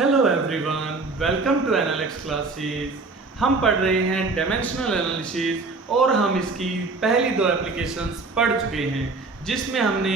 Hello everyone, welcome to analytics classes. हम पढ़ रहे हैं डायमेंशनल एनालिसिस और हम इसकी पहली दो एप्लीकेशंस पढ़ चुके हैं, जिसमें हमने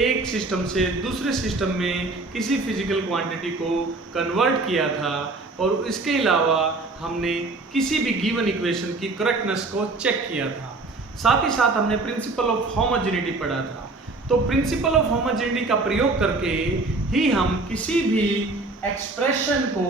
एक सिस्टम से दूसरे सिस्टम में किसी फिजिकल क्वांटिटी को कन्वर्ट किया था और इसके अलावा हमने किसी भी गिवन इक्वेशन की करेक्टनेस को चेक किया था। साथ ही साथ हमने प्रिंसिपल ऑफ होमोजेनिटी पढ़ा था। तो प्रिंसिपल ऑफ होमोजेनिटी का प्रयोग करके ही हम किसी भी एक्सप्रेशन को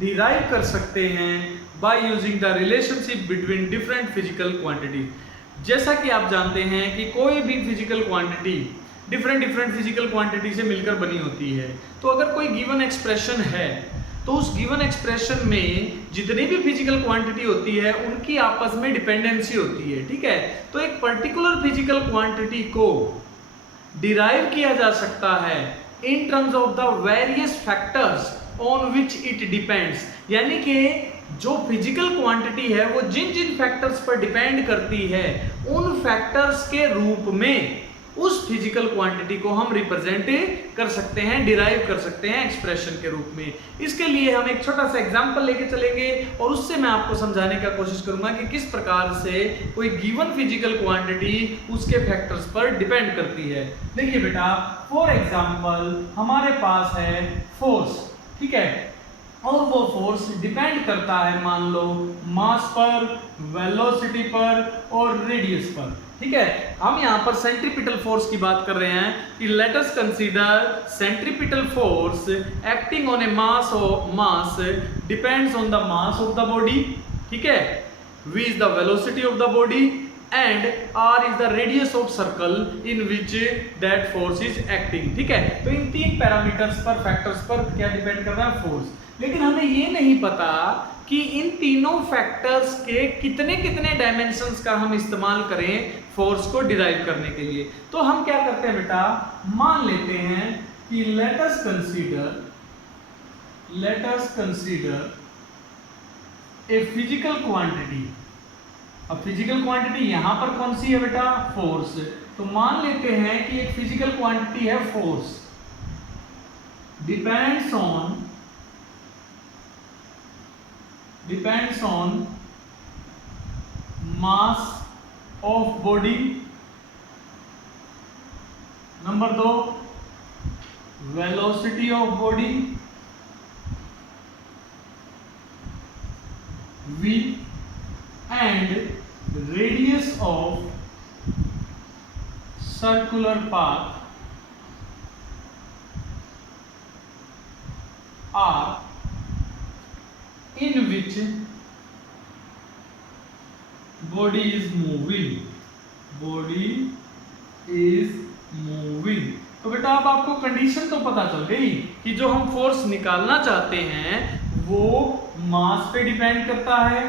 डिराइव कर सकते हैं by using the relationship between different physical quantity. जैसा कि आप जानते हैं कि कोई भी physical quantity different physical quantity से मिलकर बनी होती है। तो अगर कोई गिवन एक्सप्रेशन है तो उस गिवन एक्सप्रेशन में जितनी भी फिजिकल क्वांटिटी होती है उनकी आपस में डिपेंडेंसी होती है। ठीक है, तो एक पर्टिकुलर फिजिकल क्वांटिटी को डिराइव किया जा सकता है in terms of the various factors on which it depends, यानी कि जो फिजिकल क्वांटिटी है वो जिन जिन फैक्टर्स पर डिपेंड करती है उन फैक्टर्स के रूप में उस फिजिकल क्वांटिटी को हम रिप्रेजेंट कर सकते हैं, डिराइव कर सकते हैं एक्सप्रेशन के रूप में। इसके लिए हम एक छोटा सा एग्जांपल लेके चलेंगे और उससे मैं आपको समझाने का कोशिश करूंगा कि किस प्रकार से कोई गिवन फिजिकल क्वांटिटी उसके फैक्टर्स पर डिपेंड करती है। देखिए बेटा, फॉर एग्जांपल हमारे पास है फोर्स, ठीक है, और वो फोर्स डिपेंड करता है मान लो मास पर, वेलोसिटी पर और रेडियस पर। ठीक है, हम यहाँ पर सेंट्रीपिटल फोर्स की बात कर रहे हैं कि let us consider centripetal force acting on A mass depends on the mass of the body. ठीक है, v is the velocity of the body and r is the radius of circle in which that force is acting. ठीक है, तो इन तीन parameters पर, factors पर क्या depend कर रहा है? फोर्स। लेकिन हमें ये नहीं पता कि इन तीनों फैक्टर्स के कितने कितने डायमेंशंस का हम इस्तेमाल करें फोर्स को डिराइव करने के लिए। तो हम क्या करते हैं बेटा, मान लेते हैं कि let us consider a physical quantity. अब फिजिकल क्वांटिटी यहां पर कौन सी है बेटा? फोर्स। तो मान लेते हैं कि एक फिजिकल क्वांटिटी है force, depends on mass of body. Number 2, velocity of body v and radius of circular path r in which body is moving। तो बेटा अब आपको कंडीशन तो पता चल गई कि जो हम फोर्स निकालना चाहते हैं वो मास पे डिपेंड करता है,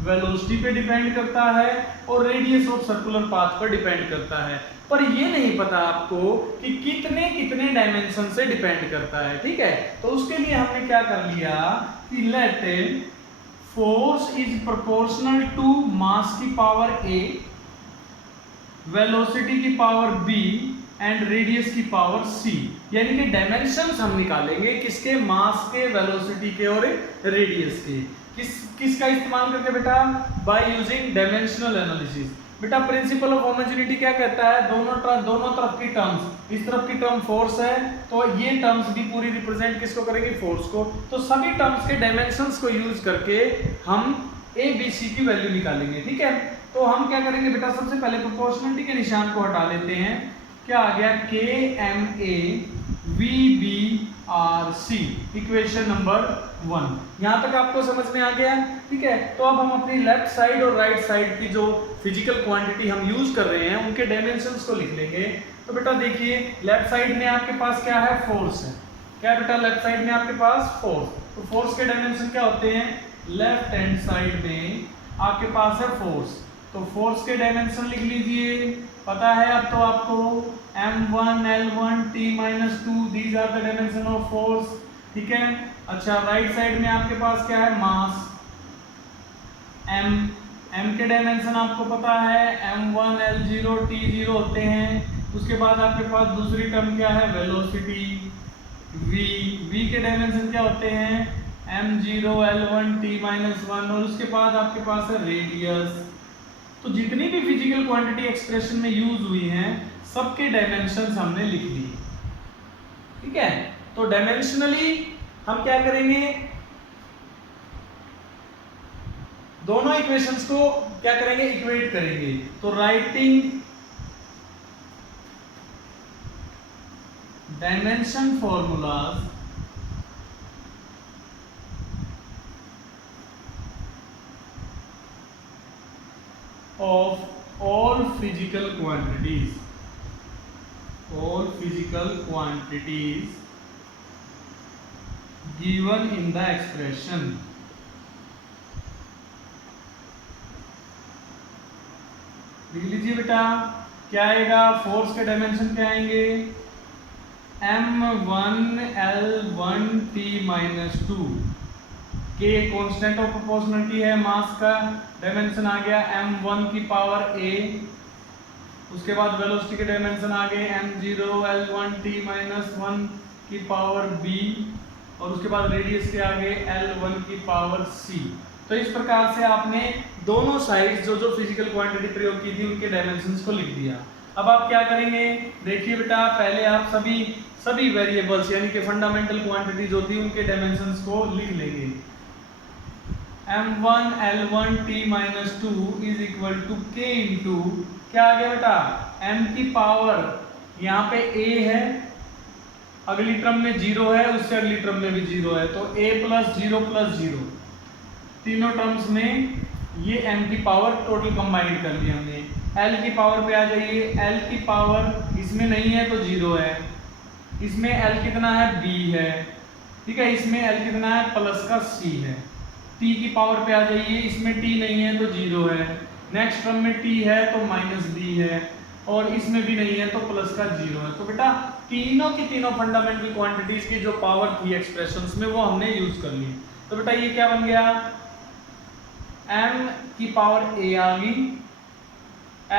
वेलोसिटी पे डिपेंड करता है और रेडियस ऑफ सर्कुलर पाथ पर डिपेंड करता है। पर ये नहीं पता आपको कि कितने कितने डायमेंशन से डिपेंड करता है। ठीक है, तो उसके लिए हमने क्या कर लिया कि let force is proportional to mass की पावर a, वेलोसिटी की पावर b एंड रेडियस की पावर c। यानी कि डायमेंशंस हम निकालेंगे किसके? मास के, वेलोसिटी के और रेडियस के। किसका इस्तेमाल करके बेटा? By using dimensional analysis. बेटा प्रिंसिपल ऑफ होमोजेनिटी क्या कहता है? दोनों तरफ की टर्म्स, इस तरफ की टर्म फोर्स है तो ये टर्म्स भी पूरी रिप्रेजेंट किसको करेंगे? फोर्स को। तो सभी टर्म्स के डायमेंशंस को यूज करके हम a b c की वैल्यू निकालेंगे। ठीक है, तो हम क्या करेंगे बेटा, सबसे पहले प्रोपोर्शनलिटी के निशान को हटा लेते हैं। क्या आ गया? KMA VBRC, equation number 1। यहां तक आपको समझ में आ गया? ठीक है, तो अब हम अपनी लेफ्ट साइड और राइट साइड की जो फिजिकल क्वांटिटी हम यूज कर रहे हैं उनके डायमेंशंस को लिख लेंगे। तो बेटा देखिए, लेफ्ट साइड में आपके पास क्या है? फोर्स है। क्या बेटा? लेफ्ट साइड में आपके पास फोर्स। तो फोर्स के डायमेंशन क्या होते हैं? लेफ्ट हैंड साइड में आपके पास है फोर्स, तो फोर्स के डायमेंशन लिख लीजिए। पता है अब तो आपको m1 l1 t-2 these are the dimension of force. ठीक है, अच्छा राइट साइड में आपके पास क्या है? मास m के डायमेंशन आपको पता है m1 l0 t0 होते हैं। उसके बाद आपके पास दूसरी टर्म क्या है? वेलोसिटी। v के डायमेंशन क्या होते हैं m0 l1 t-1 और उसके बाद आपके पास है रेडियस। तो जितनी भी फिजिकल क्वांटिटी एक्सप्रेशन में यूज हुई हैं सबके डायमेंशंस हमने लिख दिए। ठीक है, तो डायमेंशनली हम क्या करेंगे, दोनों इक्वेशंस को क्या करेंगे, इक्वेट करेंगे। तो writing dimension formulas of all physical quantities given in the expression। लिख लीजिए बेटा, क्या आएगा, फोर्स के डायमेंशन क्या आएंगे, m1 l1 t-2, के कांस्टेंट ऑफ प्रोपोर्शनलिटी है, मास का डायमेंशन आ गया m1 की पावर a, उसके बाद वेलोसिटी के डायमेंशन आ गए m0 l1 t-1 की पावर b, और उसके बाद रेडियस के आ गए l1 की पावर c। तो इस प्रकार से आपने दोनों साइड जो जो फिजिकल क्वांटिटी प्रयोग की थी उनके डायमेंशंस को लिख दिया। अब आप क्या करेंगे, देखिए बेटा, पहले आप सभी वेरिएबल्स यानी कि फंडामेंटल क्वांटिटीज होती है उनके डायमेंशंस को लिख लेंगे। m1 l1 t-2 is equal to k into क्या आ गया बेटा, m की पावर, यहाँ पे a है, अगली टर्म में 0 है, उससे अगली टर्म में भी 0 है, तो a प्लस 0 तीनों टर्म्स में ये m की पावर टोटल कंबाइंड कर लिया हमने। l की पावर पे आ जाइए, l की पावर इसमें नहीं है तो 0 है, इसमें l कितना है, b है, ठीक है, इसमें l कितना है, प्लस का c है। t की पावर पे आ जाइए, इसमें t नहीं है तो 0 है, नेक्स्ट टर्म में t है तो माइनस b है, और इसमें भी नहीं है तो प्लस का 0 है। तो बेटा तीनों की तीनों फंडामेंटल क्वांटिटीज की जो पावर थी एक्सप्रेशंस में वो हमने यूज कर ली। तो बेटा ये क्या बन गया, m की पावर a आ गई,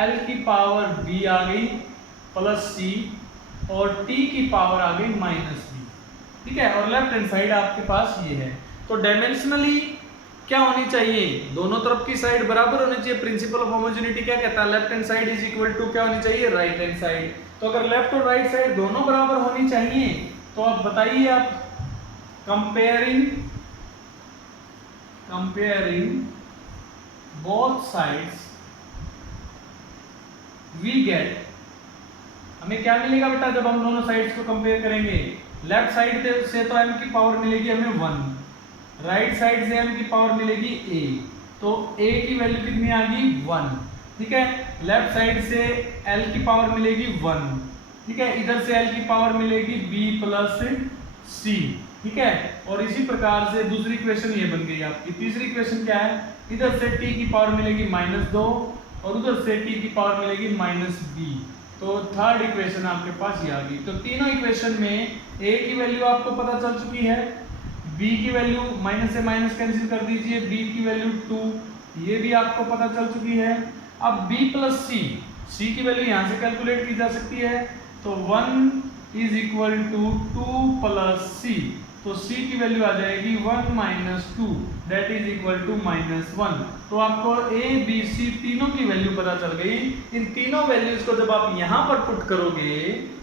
l की पावर b आ गई प्लस c, और t की पावर आ गई माइनस b। ठीक है, और लेफ्ट हैंड साइड आपके पास ये है। तो डायमेंशनली क्या होनी चाहिए, दोनों तरफ की साइड बराबर होनी चाहिए। प्रिंसिपल ऑफ होमोजेनिटी क्या कहता है, left hand side is equal to क्या होनी चाहिए, राइट हैंड साइड। तो अगर लेफ्ट और राइट साइड दोनों बराबर होनी चाहिए तो आप बताइए, आप comparing both sides we get, हमें क्या मिलेगा बेटा जब हम दोनों साइड्स को कंपेयर करेंगे, लेफ्ट साइड से तो m की पावर मिलेगी हमें 1, राइट साइड से m की पावर मिलेगी a, तो a की वैल्यू कितनी आ गई 1, ठीक है, लेफ्ट साइड से l की पावर मिलेगी 1, ठीक है, इधर से l की पावर मिलेगी b प्लस c, ठीक है, और इसी प्रकार से दूसरी इक्वेशन ये बन गई आपकी। तीसरी इक्वेशन क्या है, इधर से t की पावर मिलेगी -2 और उधर से t की पावर मिलेगी -b, तो थर्ड इक्वेशन आपके पास ये आ गई। तो तीनों इक्वेशन में a की वैल्यू आपको पता चल चुकी है, b की वैल्यू माइनस से माइनस कैंसिल कर दीजिए, b की वैल्यू 2 ये भी आपको पता चल चुकी है। अब b प्लस c की वैल्यू यहाँ से कैलकुलेट की जा सकती है, तो 1 is equal to 2 plus c, तो c की वैल्यू आ जाएगी 1 minus 2 that is equal to -1। तो आपको a b c तीनों की वैल्यू पता चल गई। इन तीनों वैल्यूज को जब आप यहाँ पर पुट करोगे,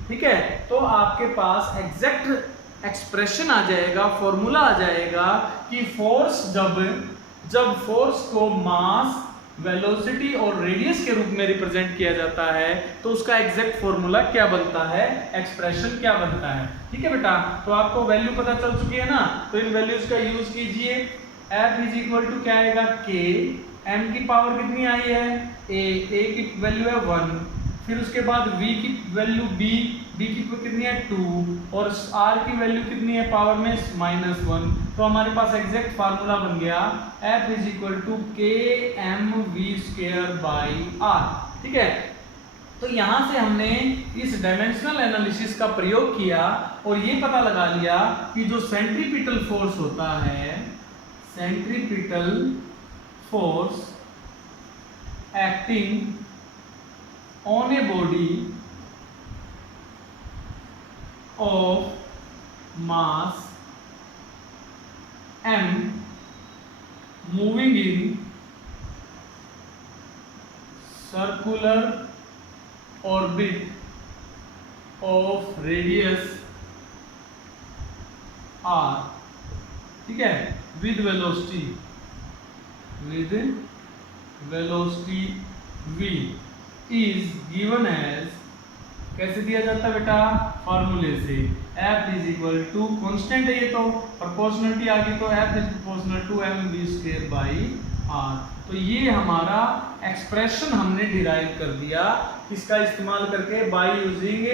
ठीक है, तो आपके पास एग्जैक्ट एक्सप्रेशन आ जाएगा, फॉर्मूला आ जाएगा कि फोर्स जब फोर्स को मास, वेलोसिटी और रेडियस के रूप में रिप्रेजेंट किया जाता है तो उसका एग्जैक्ट फॉर्मूला क्या बनता है, एक्सप्रेशन क्या बनता है। ठीक है बेटा, तो आपको वैल्यू पता चल चुकी है ना, तो इन वैल्यूज का यूज कीजिए। f इज इक्वल टू क्या आएगा k, m की पावर कितनी आई है a की वैल्यू है 1, फिर उसके बाद v की वैल्यू b की कितनी है 2 और r की वैल्यू कितनी है पावर में -1। तो हमारे पास एग्जैक्ट फार्मूला बन गया f is equal to k m v square by r। ठीक है, तो यहां से हमने इस डायमेंशनल एनालिसिस का प्रयोग किया और ये पता लगा लिया कि जो सेंट्रीपिटल फोर्स होता है, centripetal force acting on a body of mass m moving in circular orbit of radius r, ठीक है, with velocity v is given as, कैसे दिया जाता है बेटा, फॉर्मूले से F is equal to, constant है ये तो, प्रोपोर्शनलिटी आ गई तो F is proportional to mv² by r। तो ये हमारा एक्सप्रेशन हमने डिराइव कर दिया, किसका इस्तेमाल करके, बाय यूजिंग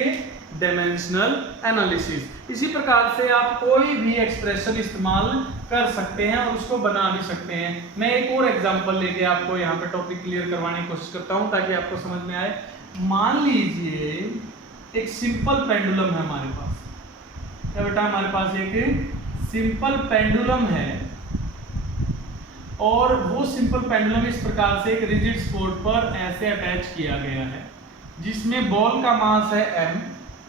डायमेंशनल एनालिसिस। इसी प्रकार से आप कोई भी एक्सप्रेशन इस्तेमाल कर सकते हैं और उसको बना भी सकते हैं। मैं एक और एग्जांपल लेके आपको यहाँ पे टॉपिक क्लियर करवाने की कोशिश करता हूँ ताकि आपको समझ में आए। मान लीजिए एक सिंपल पेंडुलम है हमारे पास, क्या बेटा, हमारे पास एक सिंपल पेंडुलम है और वो सिंपल पेंडुलम इस प्रकार से एक रिजिड स्पॉट पर ऐसे अटैच किया गया है, जिसमें बॉल का मास है m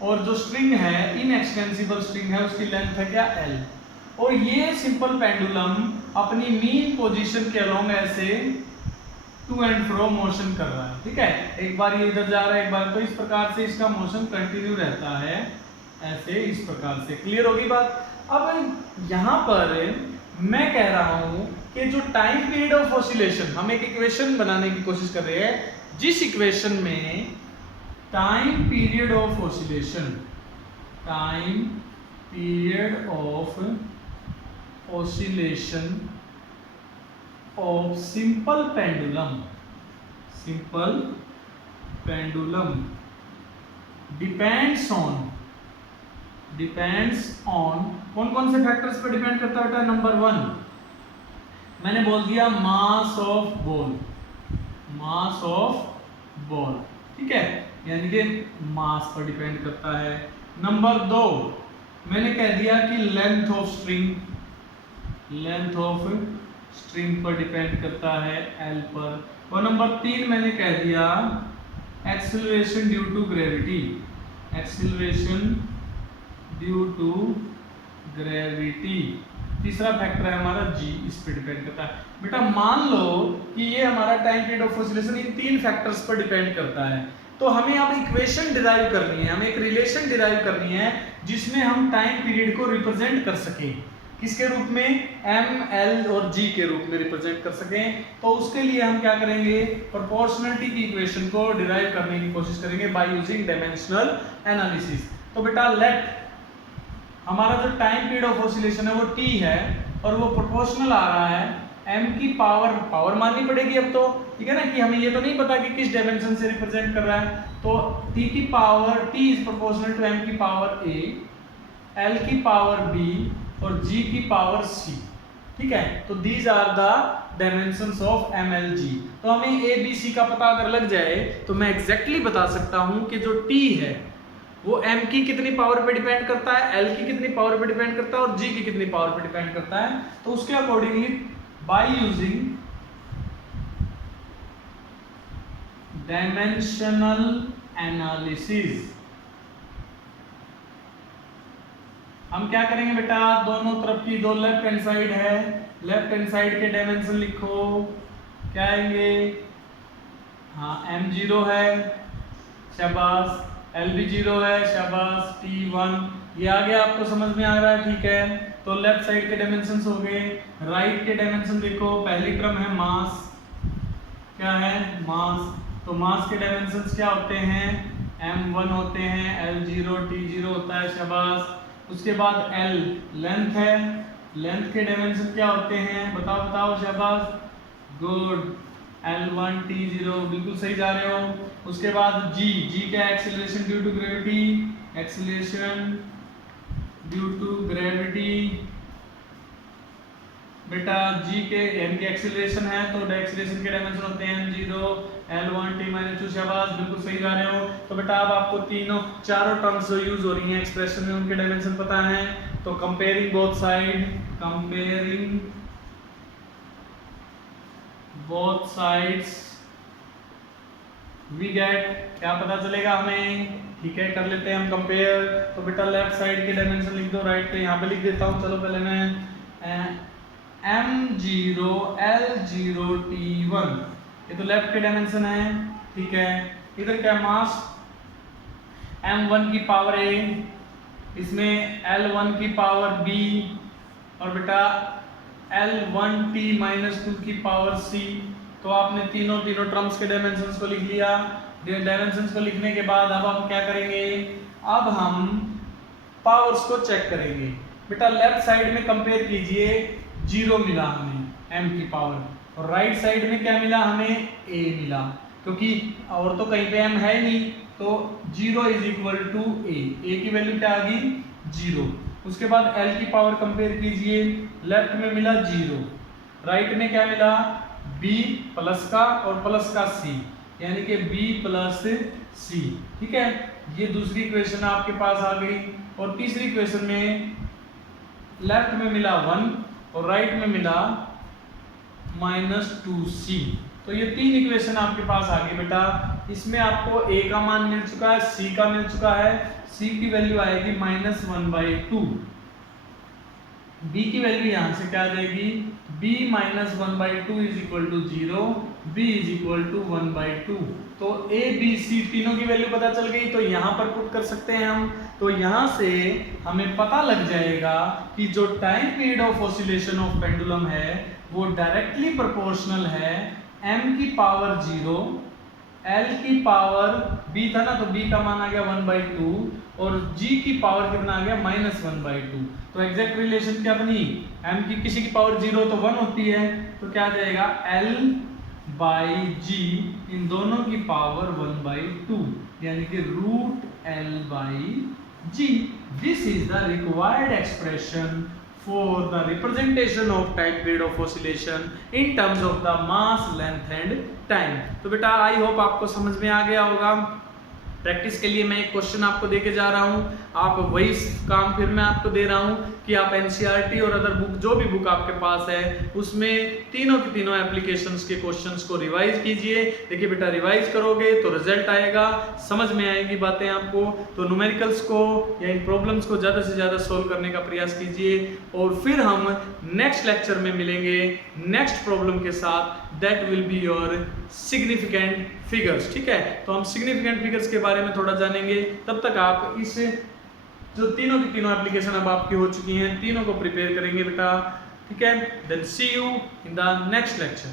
और जो स्ट्रिंग है, इनएक्सटेंसिबल स्ट्रिंग है, उसकी लेंथ है क्या, l। और ये सिंपल पेंडुलम अपनी मीन पोजीशन के अलोंग ऐसे टू एंड फ्रो मोशन कर रहा है, ठीक है, एक बार ये इधर जा रहा है एक बार, तो इस प्रकार से इसका मोशन कंटिन्यू रहता है ऐसे, इस प्रकार से। क्लियर होगी बात। अब यहाँ पर मैं कह रहा हूं कि जो टाइम पीरियड ऑफ ऑसिलेशन, हम एक इक्वेशन बनाने की कोशिश कर रहे हैं, जिस इक्वेशन में time period of oscillation, time period of oscillation of simple pendulum depends on कौन कौन से फैक्टर्स पर डिपेंड करता है बेटा, नंबर 1 मैंने बोल दिया मास ऑफ बॉल, ठीक है, यानी कि मास पर डिपेंड करता है। नंबर 2 मैंने कह दिया कि लेंथ ऑफ स्ट्रिंग पर डिपेंड करता है, L पर। और नंबर 3 मैंने कह दिया एक्सेलरेशन ड्यू टू ग्रेविटी, तीसरा फैक्टर है हमारा G, इस पर डिपेंड करता है। बेटा मान लो कि ये हमारा time period of oscillation in 3 factors पर डिपेंड करता है, तो हमें अब इक्वेशन डिराइव करनी है, हमें एक रिलेशन डिराइव करनी है जिसमें हम टाइम पीरियड को रिप्रेजेंट कर सकें, किसके रूप में, M, L और G के रूप में रिप्रेजेंट कर सकें। तो उसके लिए हम क्या करेंगे, प्रोपोर्शनलिटी की इक्वेशन को डिराइव करने की कोशिश करेंगे बाय यूजिंग डायमेंशनल एनालिसिस। तो बेटा लेट हमारा जो टाइम पीरियड ऑफ ऑसिलेशन है वो t है और वो प्रोपोर्शनल आ रहा है m की पावर माननी पड़ेगी अब तो, ठीक है ना, कि हमें ये तो नहीं पता कि किस डायमेंशन से रिप्रेजेंट कर रहा है, तो t की power t is proportional to m की पावर a, l की पावर b और g की पावर c, ठीक है। तो these are the dimensions of mlg। तो हमें a b c का पता अगर लग जाए तो मैं एग्जैक्टली बता सकता हूं कि जो t है वो m की कितनी पावर पे डिपेंड करता है, l की कितनी पावर पे डिपेंड करता है और g की कितनी पावर पे डिपेंड करता है। तो उसके accordingly by using dimensional analysis हम क्या करेंगे बेटा, दोनों तरफ की दो लेफ्ट हैंड साइड है, लेफ्ट हैंड साइड के डायमेंशन लिखो, क्या आएंगे, हाँ m0 है, शाबाश, l भी 0 है, शाबाश, t1, ये आ गया, आपको समझ में आ रहा है, ठीक है। तो लेफ्ट साइड के डायमेंशंस हो गए, राइट के डायमेंशन देखो, पहली टर्म है मास, क्या है, मास, तो मास के डायमेंशंस क्या होते हैं, m1 होते हैं, l0 t0 होता है, शाबाश। उसके बाद l लेंथ है, लेंथ के डायमेंशन क्या होते हैं, बताओ, शाबाश, गुड, L1 T0, बिल्कुल सही जा रहे हो। उसके बाद G क्या, acceleration due to gravity, acceleration due to gravity, बेटा G के m के एक्सेलरेशन है तो एक्सेलरेशन के डायमेंशन होते हैं m0, L1 T-2, शाबाश, बिल्कुल सही जा रहे हो। तो बेटा अब आपको चारों टर्म्स जो यूज हो रही हैं एक्सप्रेशन में उनके डायमेंशन पता है, तो comparing both sides we get, क्या पता चलेगा हमें, ठीक है, कर लेते हैं हम कंपेयर। तो बेटा लेफ्ट साइड के डायमेंशन लिख दो, राइट पे यहाँ पे लिख देता हूँ। चलो पहले मैं M0 L0 T1, ये तो लेफ्ट के डायमेंशन है, ठीक है। इधर क्या मास M1 की पावर A, इसमें L1 की पावर B, और बेटा L1T - 2 की पावर C। तो आपने तीनों टर्म्स के डायमेंशंस को लिख लिया। डायमेंशंस को लिखने के बाद अब हम क्या करेंगे, अब हम पावर्स को चेक करेंगे। बेटा लेफ्ट साइड में कंपेयर कीजिए, 0 मिला हमें m की पावर, और राइट साइड में क्या मिला हमें, a मिला, क्योंकि और तो कहीं पे m है नहीं, तो 0 = a की वैल्यू क्या आ गई, 0। उसके बाद l की पावर कंपेयर कीजिए, लेफ्ट में मिला 0, राइट में क्या मिला, b प्लस का और प्लस का c, यानी कि b + c, ठीक है। ये दूसरी इक्वेशन आपके पास आ गई। और तीसरी इक्वेशन में लेफ्ट में मिला 1 और राइट में मिला -2c। तो ये तीन इक्वेशन आपके पास आ गई बेटा। इसमें आपको a का मान मिल चुका है, c का मिल चुका है, c की वैल्यू आएगी -1/2, b की वैल्यू यहां से क्या आ जाएगी, b - 1/2 = 0, b = 1/2। तो a b c तीनों की वैल्यू पता चल गई, तो यहां पर पुट कर सकते हैं हम। तो यहां से हमें पता लग जाएगा कि जो time period of oscillation of pendulum है वो डायरेक्टली प्रोपोर्शनल है m की पावर 0, l की पावर b था ना, तो b का मान आ गया 1/2, और g की पावर कितना आ गया, -1/2। तो एग्जैक्ट रिलेशन क्या बनी, m की किसी की पावर 0 तो 1 होती है, तो क्या आ जाएगा L/g, इन दोनों की पावर 1/2, यानी कि √L/g। This is the required expression for the representation of time period of oscillation in terms of the mass, length and time। तो बेटा आई होप आपको समझ में आ गया होगा। प्रैक्टिस के लिए मैं एक क्वेश्चन आपको देके जा रहा हूं, आप वही काम फिर मैं आपको दे रहा हूं कि आप एनसीईआरटी और अदर बुक, जो भी बुक आपके पास है, उसमें तीनों की तीनों एप्लीकेशंस के क्वेश्चंस को रिवाइज कीजिए। देखिए बेटा, रिवाइज करोगे तो रिजल्ट आएगा, समझ में आएगी बातें आपको। तो न्यूमेरिकल्स को या इन प्रॉब्लम्स को ज़्यादा से ज़्यादा सोल्व करने का प्रयास कीजिए, और फिर हम नेक्स्ट लेक्चर में मिलेंगे नेक्स्ट प्रॉब्लम के साथ, that will be your significant figures. ठीक है, तो हम सिग्निफिकेंट फिगर्स के बारे में थोड़ा जानेंगे। तब तक आप इस जो तीनों की तीनों एप्लीकेशन अब आपकी हो चुकी हैं, तीनों को प्रिपेयर करेंगे बेटा। ठीक है, then see you in the next lecture.